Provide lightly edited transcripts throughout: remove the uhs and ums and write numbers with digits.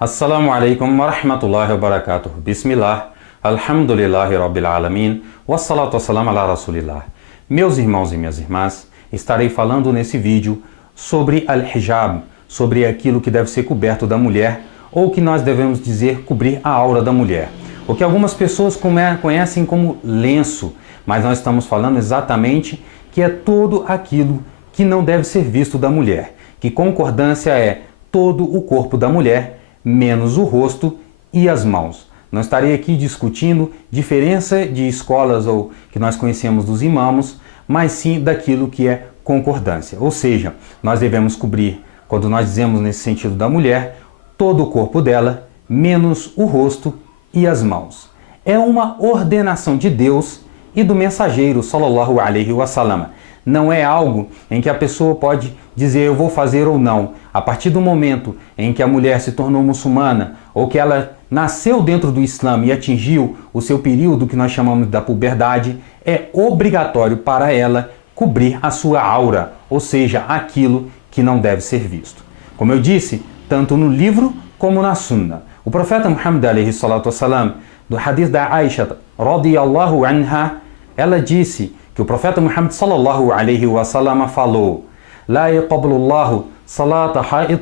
Assalamu alaikum wa rahmatullahi wa barakatuh. Bismillah, alhamdulillahi rabbil alamin, wassalatu wassalamu ala rasulillah. Meus irmãos e minhas irmãs, estarei falando nesse vídeo sobre al-hijab, sobre aquilo que deve ser coberto da mulher, ou que nós devemos dizer cobrir a aura da mulher. O que algumas pessoas conhecem como lenço, mas nós estamos falando exatamente que é tudo aquilo que não deve ser visto da mulher, que concordância é todo o corpo da mulher, menos o rosto e as mãos. Não estarei aqui discutindo diferença de escolas ou que nós conhecemos dos imãos, mas sim daquilo que é concordância. Ou seja, nós devemos cobrir, quando nós dizemos nesse sentido da mulher, todo o corpo dela, menos o rosto e as mãos. É uma ordenação de Deus e do mensageiro, sallallahu alaihi wasallam. Não é algo em que a pessoa pode dizer eu vou fazer ou não. A partir do momento em que a mulher se tornou muçulmana ou que ela nasceu dentro do Islã e atingiu o seu período que nós chamamos da puberdade, é obrigatório para ela cobrir a sua aura, ou seja, aquilo que não deve ser visto. Como eu disse, tanto no livro como na sunna. O profeta Muhammad alaihi salatu wassalam, do hadith da Aisha radiyallahu anha, ela disse que o profeta Muhammad sallallahu alaihi wasallam falou: La yaqbalullahu salata ha'id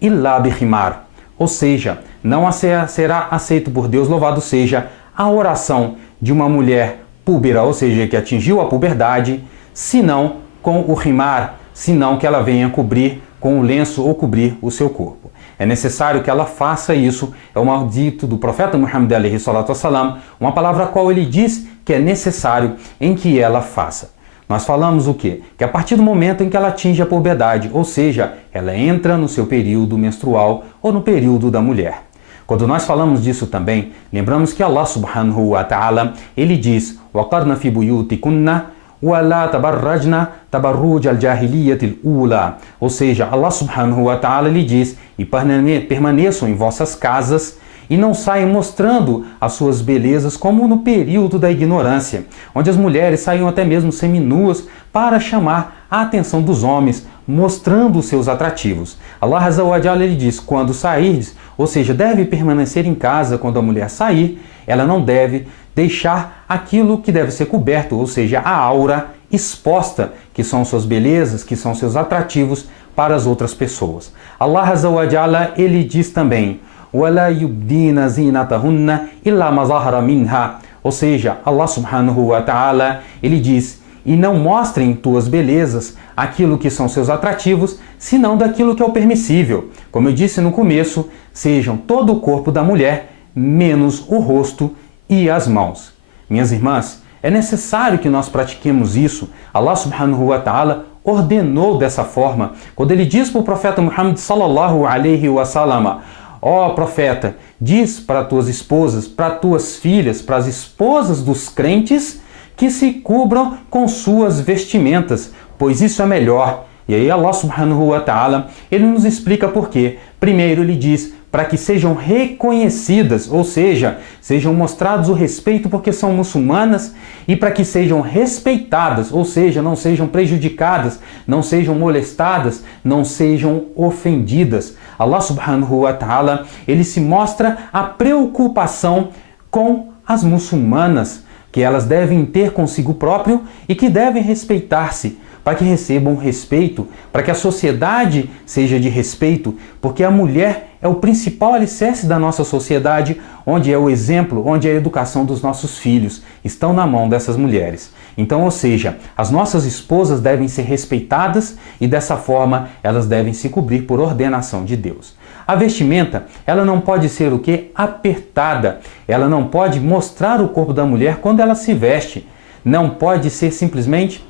illa bihimar. Ou seja, não será aceito por Deus, louvado seja, a oração de uma mulher púbera, ou seja, que atingiu a puberdade, senão com o rimar, senão que ela venha cobrir com o lenço ou cobrir o seu corpo. É necessário que ela faça isso, é o dito do profeta Muhammad alaihi salatu wassalam, uma palavra a qual ele diz que é necessário em que ela faça. Nós falamos o quê? Que a partir do momento em que ela atinge a puberdade, ou seja, ela entra no seu período menstrual ou no período da mulher. Quando nós falamos disso também, lembramos que Allah subhanahu wa ta'ala, ele diz: وَقَرْنَ فِي بُيُوتِكُنَّ وَلَا تَبَرَّجْنَ تَبَرُّجَ الْجَاهِلِيَّةِ الْأُولَى. Ou seja, Allah subhanahu wa ta'ala lhe diz: e permaneçam em vossas casas e não saiam mostrando as suas belezas como no período da ignorância, onde as mulheres saíam até mesmo seminuas para chamar a atenção dos homens, mostrando os seus atrativos. Allah Azza wa Jalla ele diz: quando sairdes, ou seja, deve permanecer em casa quando a mulher sair, ela não deve deixar aquilo que deve ser coberto, ou seja, a aura exposta, que são suas belezas, que são seus atrativos para as outras pessoas. Allah Azza wa Jalla ele diz também: وَلَا يُبْدِينَ زِينَتَهُنَّ إِلَّا مَا ظَهَرَ مِنْهَا. Ou seja, Allah subhanahu wa ta'ala, ele diz: e não mostrem tuas belezas, aquilo que são seus atrativos, senão daquilo que é o permissível. Como eu disse no começo, sejam todo o corpo da mulher, menos o rosto e as mãos. Minhas irmãs, é necessário que nós pratiquemos isso. Allah subhanahu wa ta'ala ordenou dessa forma, quando ele diz para o profeta Muhammad sallallahu alaihi wasallam: ó profeta, diz para tuas esposas, para tuas filhas, para as esposas dos crentes, que se cubram com suas vestimentas, pois isso é melhor. E aí Allah subhanahu wa ta'ala, ele nos explica por quê. Primeiro ele diz para que sejam reconhecidas, ou seja, sejam mostrados o respeito porque são muçulmanas, e para que sejam respeitadas, ou seja, não sejam prejudicadas, não sejam molestadas, não sejam ofendidas. Allah subhanahu wa ta'ala, ele se mostra a preocupação com as muçulmanas, que elas devem ter consigo próprio e que devem respeitar-se, para que recebam respeito, para que a sociedade seja de respeito, porque a mulher é o principal alicerce da nossa sociedade, onde é o exemplo, onde é a educação dos nossos filhos, estão na mão dessas mulheres. Então, ou seja, as nossas esposas devem ser respeitadas e dessa forma elas devem se cobrir por ordenação de Deus. A vestimenta, ela não pode ser o quê? Apertada. Ela não pode mostrar o corpo da mulher quando ela se veste. Não pode ser simplesmente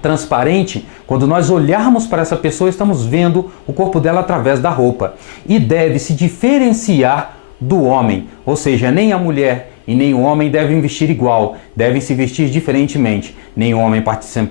transparente. Quando nós olharmos para essa pessoa, estamos vendo o corpo dela através da roupa. E deve se diferenciar do homem. Ou seja, nem a mulher e nem o homem devem vestir igual, devem se vestir diferentemente. Nem o homem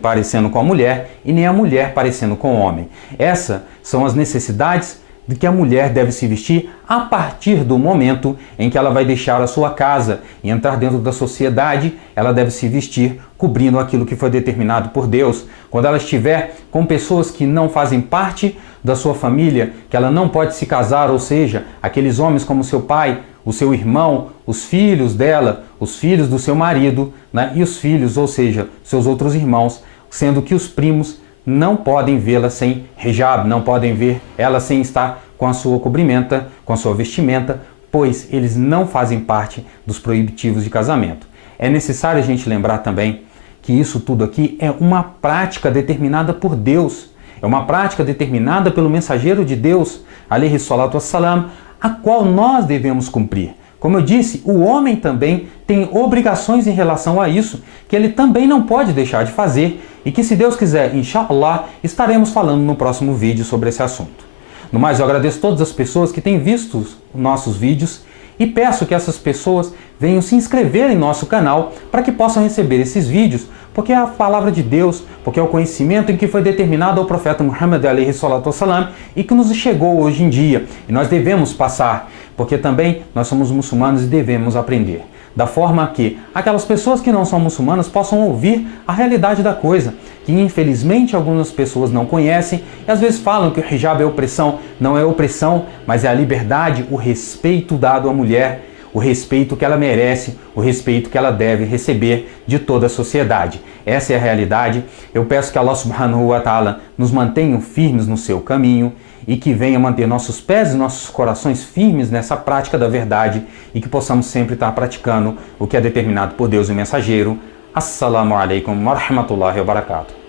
parecendo com a mulher e nem a mulher parecendo com o homem. Essas são as necessidades de que a mulher deve se vestir a partir do momento em que ela vai deixar a sua casa e entrar dentro da sociedade. Ela deve se vestir cobrindo aquilo que foi determinado por Deus. Quando ela estiver com pessoas que não fazem parte da sua família, que ela não pode se casar, ou seja, aqueles homens como seu pai, o seu irmão, os filhos dela, os filhos do seu marido, né? E os filhos, ou seja, seus outros irmãos, sendo que os primos não podem vê-la sem hijab, não podem ver ela sem estar com a sua cobrimenta, com a sua vestimenta, pois eles não fazem parte dos proibitivos de casamento. É necessário a gente lembrar também que isso tudo aqui é uma prática determinada por Deus, é uma prática determinada pelo mensageiro de Deus, alaihi salatu wassalam, a qual nós devemos cumprir. Como eu disse, o homem também tem obrigações em relação a isso, que ele também não pode deixar de fazer e que, se Deus quiser, inshallah, estaremos falando no próximo vídeo sobre esse assunto. No mais, eu agradeço todas as pessoas que têm visto os nossos vídeos e peço que essas pessoas venham se inscrever em nosso canal para que possam receber esses vídeos, porque é a palavra de Deus, porque é o conhecimento em que foi determinado ao profeta Muhammad alaihi salatu wassalam e que nos chegou hoje em dia. E nós devemos passar, porque também nós somos muçulmanos e devemos aprender. Da forma que aquelas pessoas que não são muçulmanas possam ouvir a realidade da coisa, que infelizmente algumas pessoas não conhecem e às vezes falam que o hijab é opressão. Não é opressão, mas é a liberdade, o respeito dado à mulher, o respeito que ela merece, o respeito que ela deve receber de toda a sociedade. Essa é a realidade. Eu peço que Allah subhanahu wa ta'ala nos mantenha firmes no seu caminho e que venha manter nossos pés e nossos corações firmes nessa prática da verdade e que possamos sempre estar praticando o que é determinado por Deus e o mensageiro. Assalamu alaikum wa rahmatullahi wa barakatuh.